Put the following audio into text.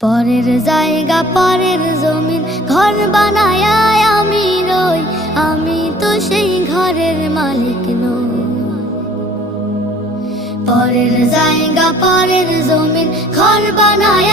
পরের জায়গা পরের জমিন ঘর বানায় আমি রই, আমি তো সেই ঘরের মালিক নই। পরের জায়গা পরের জমিন ঘর বানায়